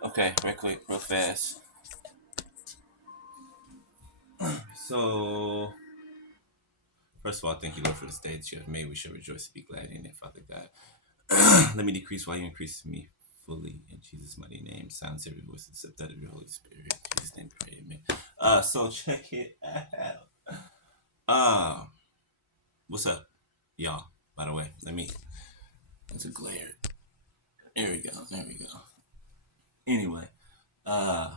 Okay, right quick, real fast. So, first of all, thank you, Lord, for this day that you have made. We shall rejoice and be glad in it, Father God. Let me decrease while you increase me fully in Jesus' mighty name. Silence every voice except that of your Holy Spirit. In Jesus' name, we pray, amen. So check it out. What's up, y'all? By the way, That's a glare. There we go. There we go. Anyway, uh,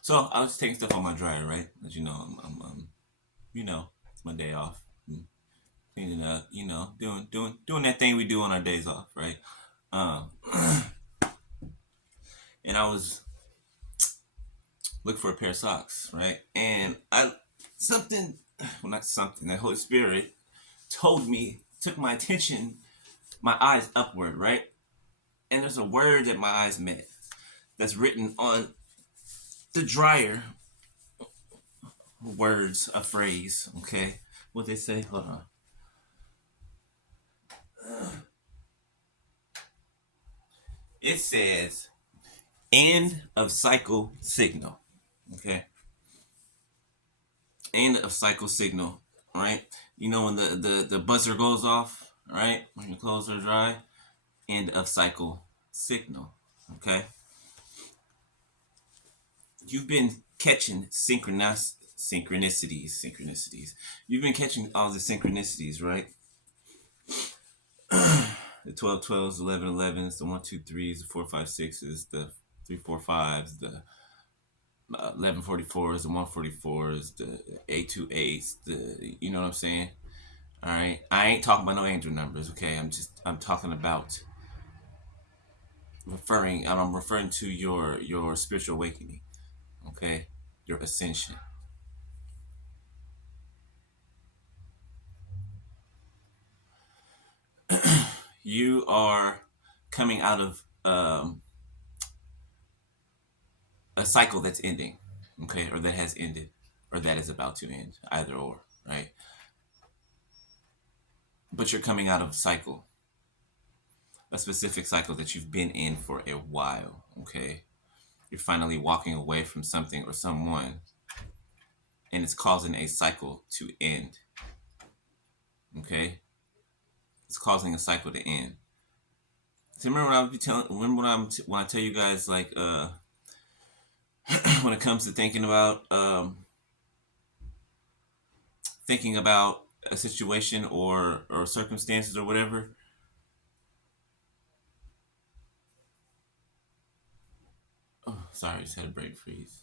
so I was taking stuff on my dryer, right? As you know, it's my day off. Cleaning up, doing that thing we do on our days off, right? Um, and I was looking for a pair of socks, right? And something, well, not something, the Holy Spirit told me, took my attention, my eyes upward, right? And there's a word that my eyes met that's written on the dryer. Words, a phrase, okay? What they say? Hold on. It says end of cycle signal, okay? End of cycle signal, right? You know when the buzzer goes off, right? When your clothes are dry, end of cycle signal, okay? You've been catching synchronicities. You've been catching all the synchronicities, right? The 12 12s, 11 11s, the 1 2 3s, the 4 5 6s, the 3 4 5s, the 11 44s, the 144s, the 828s, the, you know what I'm saying? All right. I ain't talking about no angel numbers, okay? I'm talking about I'm referring to your spiritual awakening, okay? Your ascension. You are coming out of a cycle that's ending, okay? Or that has ended, or that is about to end, either or, right? But you're coming out of a cycle, a specific cycle that you've been in for a while, okay? You're finally walking away from something or someone, and it's causing a cycle to end, okay? It's causing a cycle to end. So remember what I be telling. Remember when I tell you guys, like, when it comes to thinking about a situation or circumstances or whatever. Oh, sorry, I just had a brain freeze.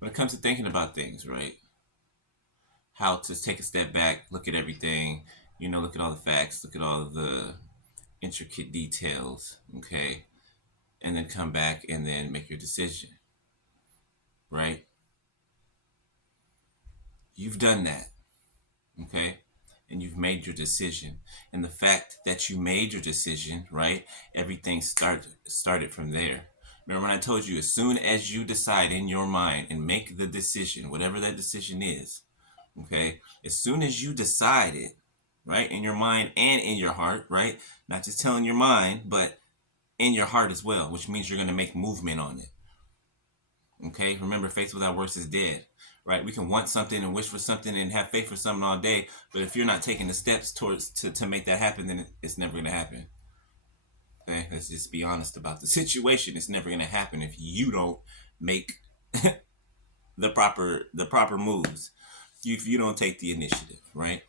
When it comes to thinking about things, right? How to take a step back, look at everything, look at all the facts, look at all of the intricate details, okay, and then come back and then make your decision, right? You've done that, okay, and you've made your decision, and the fact that you made your decision, right, everything started from there. Remember when I told you, as soon as you decide in your mind and make the decision, whatever that decision is, okay, as soon as you decide it, right, in your mind and in your heart, right, not just telling your mind, but in your heart as well, which means you're going to make movement on it. Okay, remember, faith without works is dead, right? We can want something and wish for something and have faith for something all day, but if you're not taking the steps towards to make that happen, then it's never going to happen. Okay, let's just be honest about the situation. It's never going to happen if you don't make the proper moves. If you don't take the initiative, right?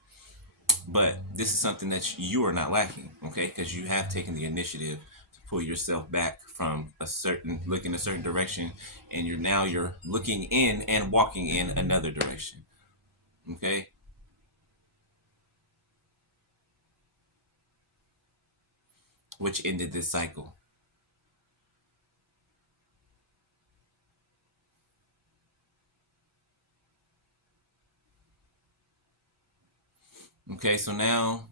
But this is something that you are not lacking, okay? Because you have taken the initiative to pull yourself back from look in a certain direction, and you're looking in and walking in another direction, okay? Which ended this cycle. Okay, so now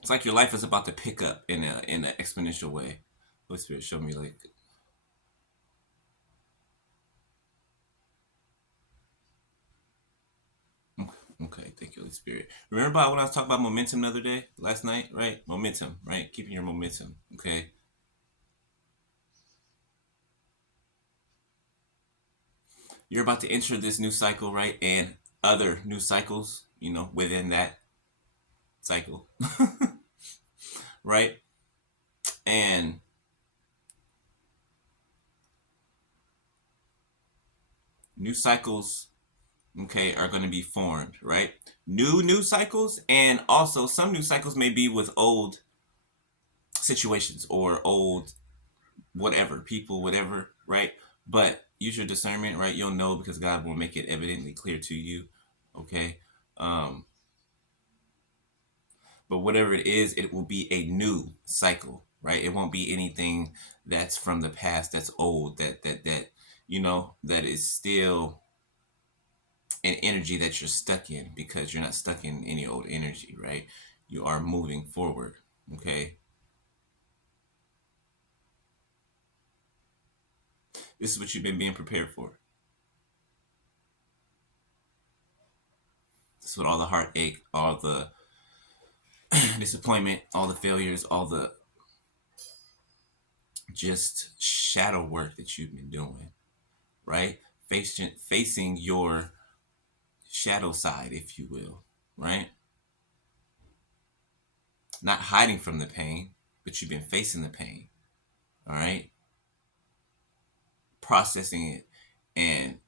it's like your life is about to pick up in an exponential way. Holy Spirit, show me like, Okay, thank you, Holy Spirit. Remember about when I was talking about momentum the other day, last night, right? Momentum, right? Keeping your momentum. Okay. You're about to enter this new cycle, right? And other new cycles, within that cycle, right? And new cycles, okay, are going to be formed, right? New cycles, and also some new cycles may be with old situations or old whatever people, whatever, right? But use your discernment, right? You'll know because God will make it evidently clear to you, okay? Um, but whatever it is, it will be a new cycle, right? It won't be anything that's from the past, that's old, that is still an energy that you're stuck in, because you're not stuck in any old energy, right? You are moving forward, okay? This is what you've been being prepared for. This is what all the heartache, all the disappointment, all the failures, all the just shadow work that you've been doing, right? Facing your shadow side, if you will, right? Not hiding from the pain, but you've been facing the pain, all right? Processing it,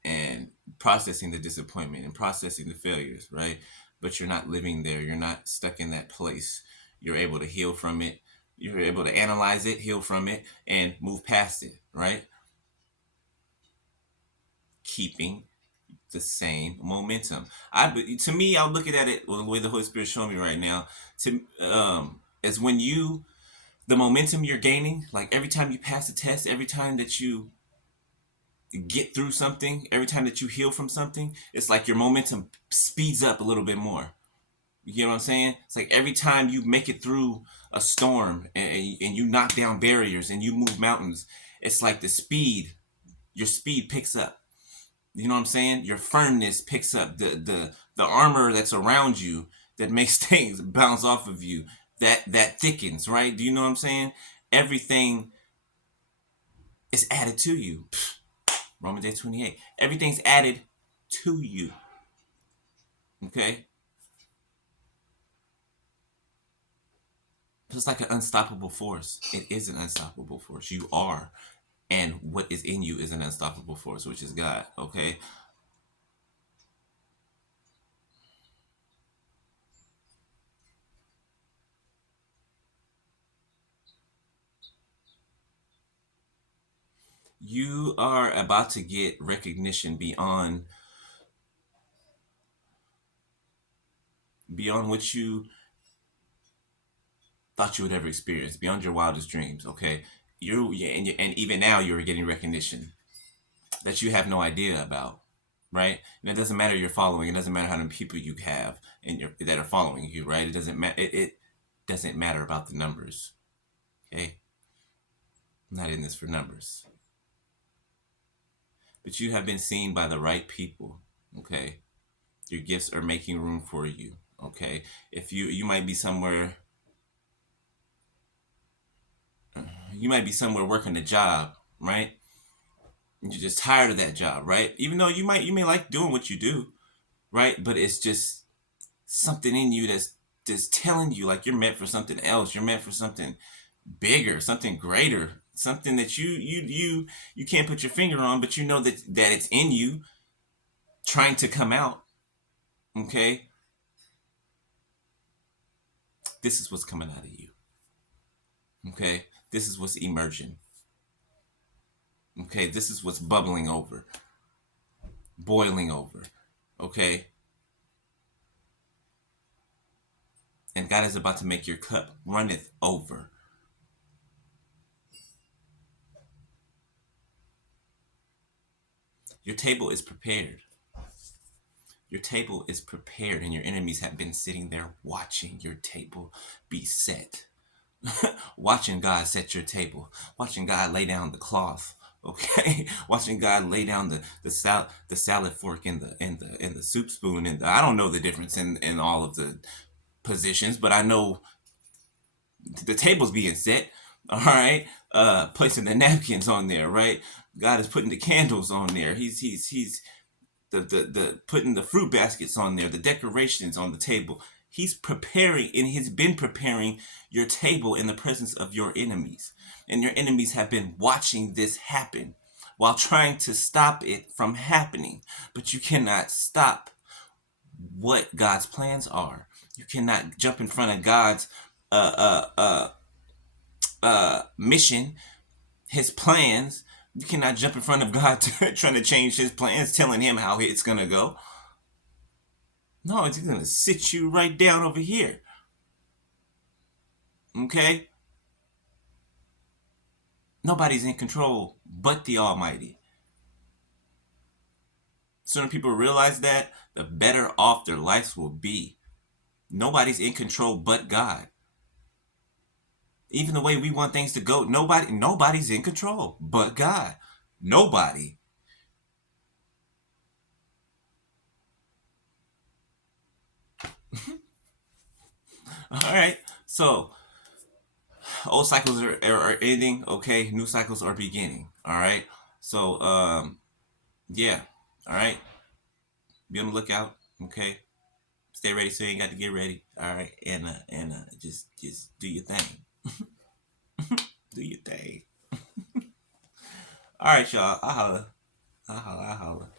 and processing the disappointment and processing the failures, right? But you're not living there. You're not stuck in that place. You're able to heal from it. You're able to analyze it, heal from it, and move past it, right? Keeping the same momentum. To me, I'm looking at it, well, the way the Holy Spirit showing me right now, is when the momentum you're gaining, like every time you pass a test, every time that you get through something, every time that you heal from something, it's like your momentum speeds up a little bit more. You know what I'm saying? It's like every time you make it through a storm, and you knock down barriers and you move mountains, it's like your speed picks up. You know what I'm saying? Your firmness picks up. The armor that's around you that makes things bounce off of you, that thickens, right? Do you know what I'm saying? Everything is added to you. Romans 8:28. Everything's added to you. Okay? It's like an unstoppable force. It is an unstoppable force. You are. And what is in you is an unstoppable force, which is God. Okay? You are about to get recognition beyond what you thought you would ever experience, beyond your wildest dreams. Okay? And even now you're getting recognition that you have no idea about, right? And it doesn't matter you're following. It doesn't matter how many people you have that are following you, right? It doesn't matter. It doesn't matter about the numbers. Okay, I'm not in this for numbers, but you have been seen by the right people. Okay, your gifts are making room for you. Okay, if you might be somewhere, working a job, right? And you're just tired of that job, right? Even though you may like doing what you do, right? But it's just something in you that's just telling you like you're meant for something else. You're meant for something bigger, something greater, something that you can't put your finger on, but you know that it's in you, trying to come out. Okay, this is what's coming out of you. Okay, this is what's emerging. Okay, this is what's bubbling over, boiling over. Okay, and God is about to make your cup runneth over. Your table is prepared. Your table is prepared, and your enemies have been sitting there watching your table be set. Watching God set your table, watching God lay down the cloth, Okay, watching God lay down the salad fork and the soup spoon, and I don't know the difference in all of the positions, but I know the table's being set. All right, placing the napkins on there. Right, God is putting the candles on there. He's the putting the fruit baskets on there, the decorations on the table. He's preparing, and he's been preparing your table in the presence of your enemies. And your enemies have been watching this happen while trying to stop it from happening. But you cannot stop what God's plans are. You cannot jump in front of God's mission, his plans. You cannot jump in front of God trying to change his plans, telling him how it's going to go. No, it's going to sit you right down over here. Okay? Nobody's in control but the Almighty. Sooner people realize that, the better off their lives will be. Nobody's in control but God. Even the way we want things to go, nobody's in control but God. Nobody. All right. So, old cycles are ending. Okay, new cycles are beginning. All right. So, yeah. All right. Be on the lookout. Okay. Stay ready so you ain't got to get ready. All right. And just do your thing. Do your thing. All right, y'all. I holla. I holla. I holla.